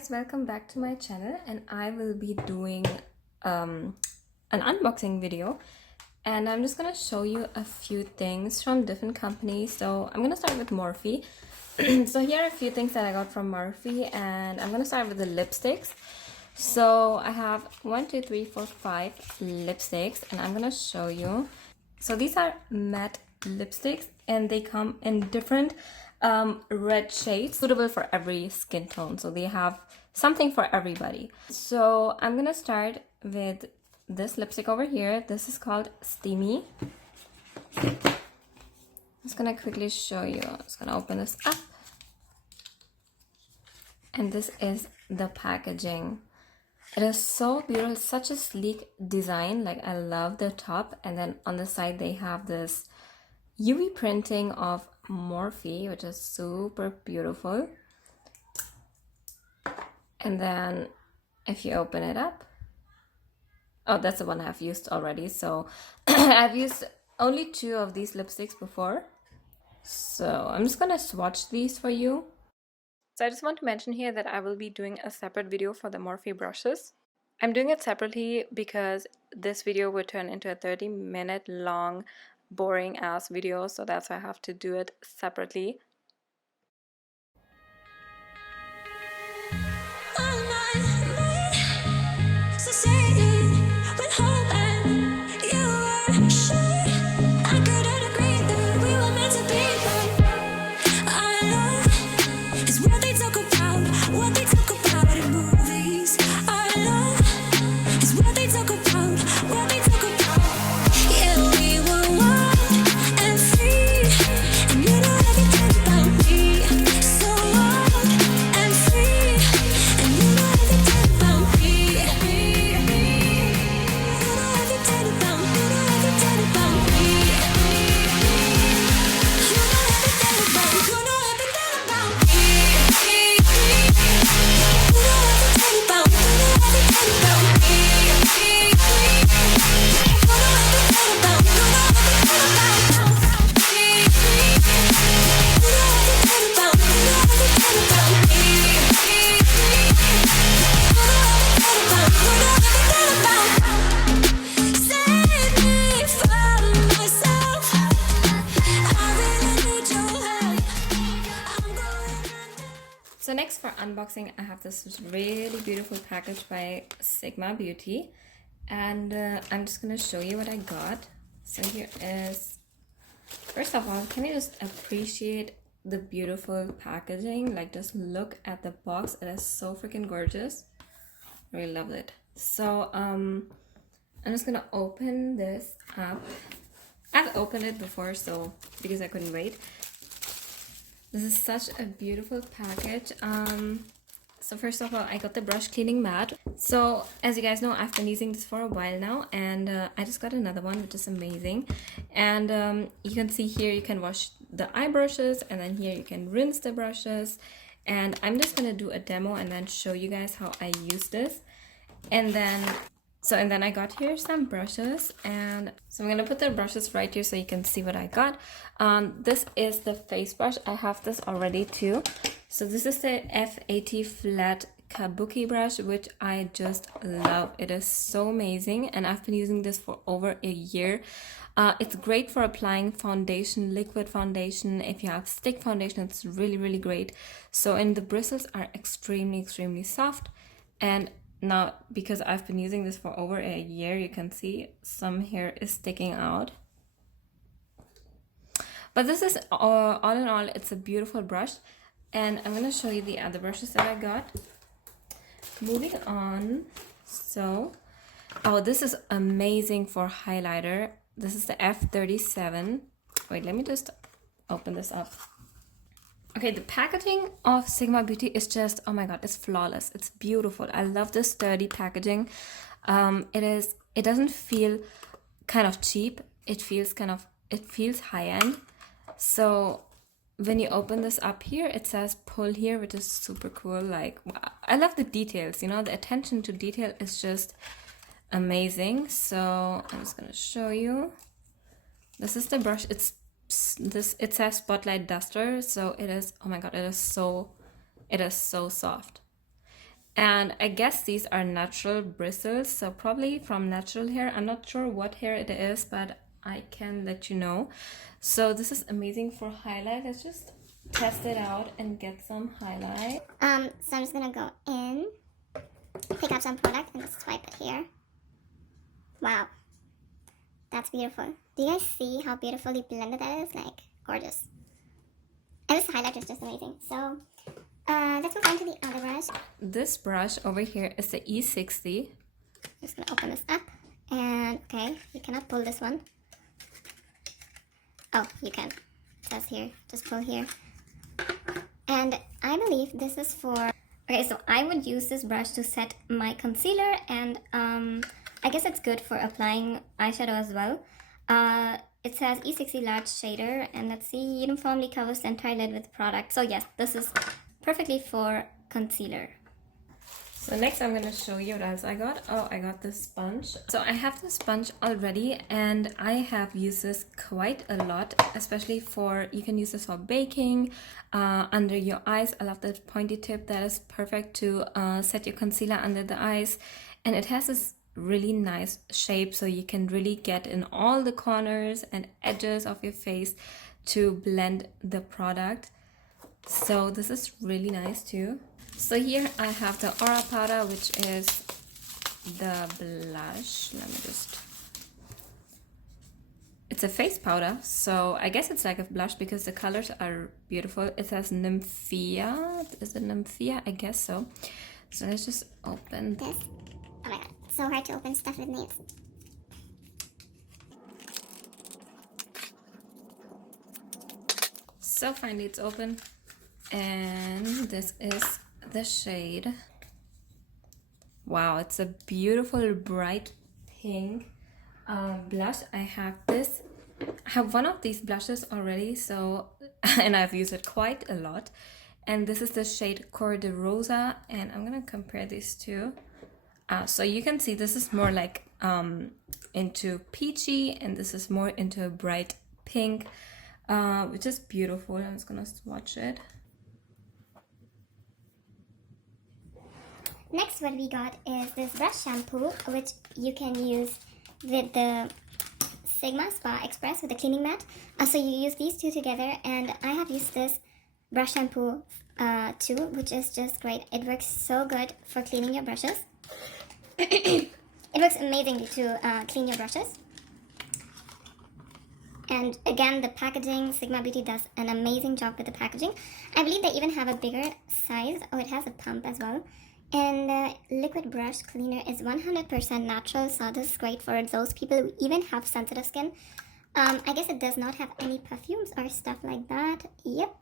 guys, welcome back to my channel, and I will be doing an unboxing video, and I'm just gonna show you a few things from different companies. So I'm gonna start with Morphe. So here are a few things that I got from Morphe, and I'm gonna start with the lipsticks. So I have 5 lipsticks, and I'm gonna show you. So these are matte lipsticks, and they come in different red shades suitable for every skin tone. So they have something for everybody. So I'm gonna start with this lipstick over here. This is called Steamy. I'm just gonna quickly show you. I'm just gonna open this up, and this is the packaging. It is so beautiful, such a sleek design. Like, I love the top, and then on the side they have this UV printing of Morphe, which is super beautiful. And then if you open it up, oh, that's the one I've used already. So I've used only 2 of these lipsticks before, so I'm just gonna swatch these for you. So I just want to mention here that I will be doing a separate video for the Morphe brushes. I'm doing it separately because this video would turn into a 30-minute long boring ass video, so that's why I have to do it separately. So next for unboxing, I have this really beautiful package by Sigma Beauty, and I'm just gonna show you what I got. So here is, first of all, can you just appreciate the beautiful packaging? Like, just look at the box. It is so freaking gorgeous. I really love it. So I'm just gonna open this up. I've opened it before, so because I couldn't wait. This is such a beautiful package. So first of all, I got the brush cleaning mat. So as you guys know, I've been using this for a while now, and I just got another one, which is amazing. And you can see here you can wash the eye brushes, and then here you can rinse the brushes. And I'm just gonna do a demo and then show you guys how I use this. And then I got here some brushes, and so I'm gonna put the brushes right here so you can see what I got. This is the face brush. I have this already too. So this is the F80 flat Kabuki brush, which I just love. It is so amazing, and I've been using this for over a year. It's great for applying foundation, liquid foundation. If you have stick foundation, it's really great. So, and the bristles are extremely soft. And now, because I've been using this for over a year, you can see some hair is sticking out. But this is, all in all, it's a beautiful brush. And I'm going to show you the other brushes that I got. Moving on. So, oh, this is amazing for highlighter. This is the F37. Wait, let me just open this up. Okay, the packaging of Sigma Beauty is just, oh my god, it's flawless. It's beautiful. I love this sturdy packaging. It doesn't feel kind of cheap. It feels high-end. So when you open this up here, it says pull here, which is super cool. Like, I love the details, you know, the attention to detail is just amazing. So I'm just gonna show you. This is the brush. It says Spotlight Duster, so it is, oh my god, it is so soft. And I guess these are natural bristles, so probably from natural hair. I'm not sure what hair it is, but I can let you know. So this is amazing for highlight. Let's just test it out and get some highlight. So I'm just gonna go in, pick up some product, and just swipe it here. Wow, that's beautiful. Do you guys see how beautifully blended that is? Like, gorgeous. And this highlight is just amazing. So let's move on to the other brush. This brush over here is the E60. I'm just gonna open this up, and okay, you cannot pull this one. Oh, you can. It says here, just pull here. And I believe this is for, okay, so I would use this brush to set my concealer, and I guess it's good for applying eyeshadow as well. It says E60 large shader, and let's see, uniformly covers the entire lid with product. So yes, this is perfectly for concealer. So next I'm going to show you what else I got. Oh, I got this sponge. So I have this sponge already, and I have used this quite a lot, especially for, you can use this for baking, under your eyes. I love that pointy tip. That is perfect to set your concealer under the eyes. And it has this really nice shape, so you can really get in all the corners and edges of your face to blend the product. So this is really nice too. So here I have the Aura powder, which is the blush. Let me just, it's a face powder, so I guess it's like a blush because the colors are beautiful. It says Nymphia. Is it Nymphia? I guess so. So let's just open this. Oh my god, it's so hard to open stuff with nails. So finally it's open, and this is the shade. Wow, it's a beautiful bright pink blush. I have this, I have one of these blushes already, so and I've used it quite a lot, and this is the shade Cor de Rosa, and I'm gonna compare these two. So you can see this is more like into peachy, and this is more into a bright pink, which is beautiful. I'm just gonna swatch it. Next, what we got is this brush shampoo, which you can use with the Sigma Spa Express with the cleaning mat. So you use these two together, and I have used this brush shampoo too, which is just great. It works so good for cleaning your brushes. It works amazingly to clean your brushes. And again, the packaging, Sigma Beauty does an amazing job with the packaging. I believe they even have a bigger size. Oh, it has a pump as well. And the liquid brush cleaner is 100% natural, so this is great for those people who even have sensitive skin. I guess it does not have any perfumes or stuff like that. Yep.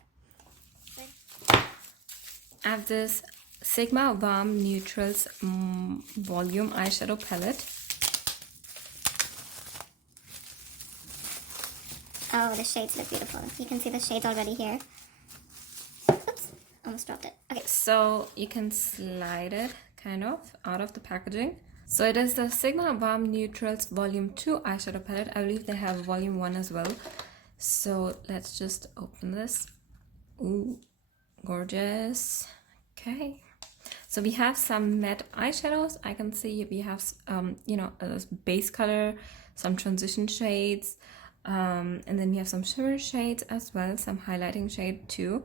I have this Sigma Balm Neutrals Volume Eyeshadow Palette. Oh, the shades look beautiful. You can see the shades already here. Oops, almost dropped it. Okay. So you can slide it kind of out of the packaging. So it is the Sigma Balm Neutrals Volume 2 Eyeshadow Palette. I believe they have Volume 1 as well. So let's just open this. Ooh, gorgeous. Okay. So we have some matte eyeshadows. I can see we have, you know, a base color, some transition shades, and then we have some shimmer shades as well, some highlighting shade too.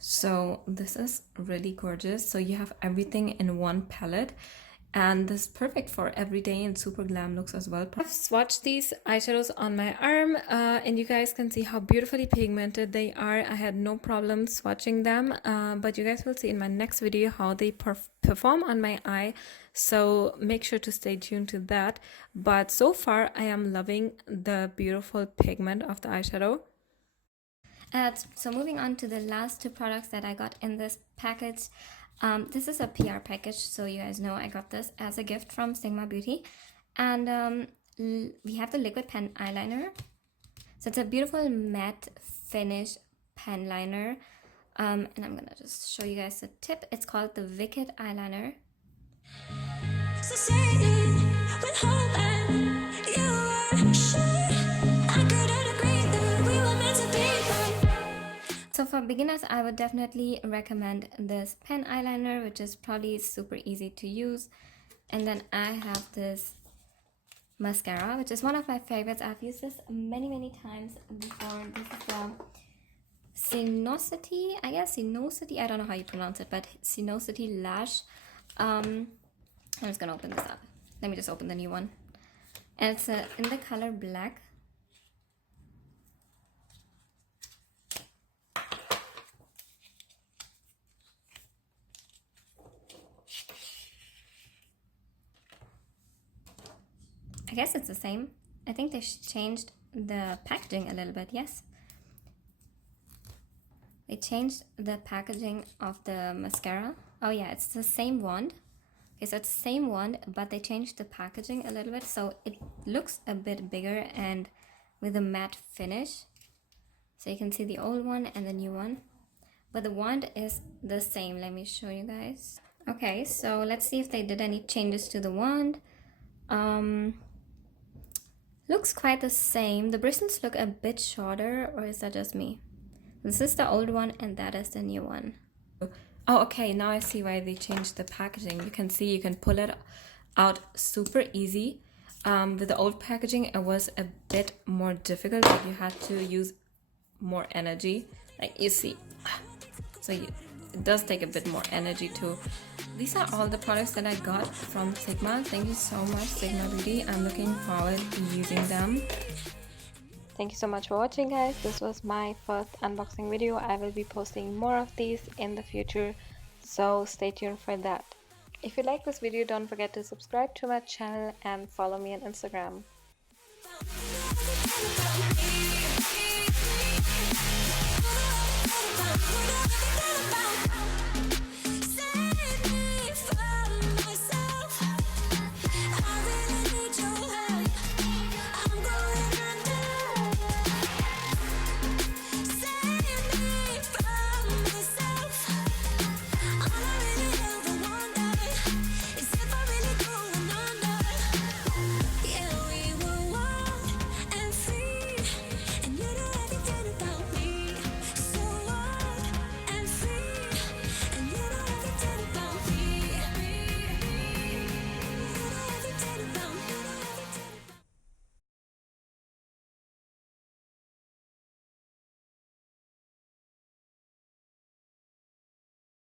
So this is really gorgeous. So you have everything in one palette, and this is perfect for everyday and super glam looks as well. I've swatched these eyeshadows on my arm, and you guys can see how beautifully pigmented they are. I had no problem swatching them, but you guys will see in my next video how they perform on my eye. So make sure to stay tuned to that. But so far, I am loving the beautiful pigment of the eyeshadow. So moving on to the last two products that I got in this package. This is a PR package, so you guys know I got this as a gift from Sigma Beauty. And we have the liquid pen eyeliner. So it's a beautiful matte finish pen liner. And I'm gonna just show you guys the tip. It's called the Wicked Eyeliner. So for beginners, I would definitely recommend this pen eyeliner, which is probably super easy to use. And then I have this mascara, which is one of my favorites. I've used this many times before. This is the Sinosity, I guess Sinosity, I don't know how you pronounce it, but Sinosity Lash. I'm just gonna open this up. Let me just open the new one. And it's in the color black. I guess it's the same. I think they changed the packaging a little bit, yes. They changed the packaging of the mascara. Oh yeah, it's the same wand. Okay, so it's the same wand, but they changed the packaging a little bit, so it looks a bit bigger and with a matte finish. So you can see the old one and the new one. But the wand is the same. Let me show you guys. Okay, so let's see if they did any changes to the wand. Looks quite the same. The bristles look a bit shorter, or is that just me? This is the old one and that is the new one. Oh, okay, now I see why they changed the packaging. You can see you can pull it out super easy. With the old packaging, it was a bit more difficult. Like you had to use more energy. Like you see, so it does take a bit more energy too. These are all the products that I got from Sigma. Thank you so much, Sigma Beauty. I'm looking forward to using them. Thank you so much for watching, guys. This was my first unboxing video. I will be posting more of these in the future, so stay tuned for that. If you like this video, don't forget to subscribe to my channel and follow me on Instagram.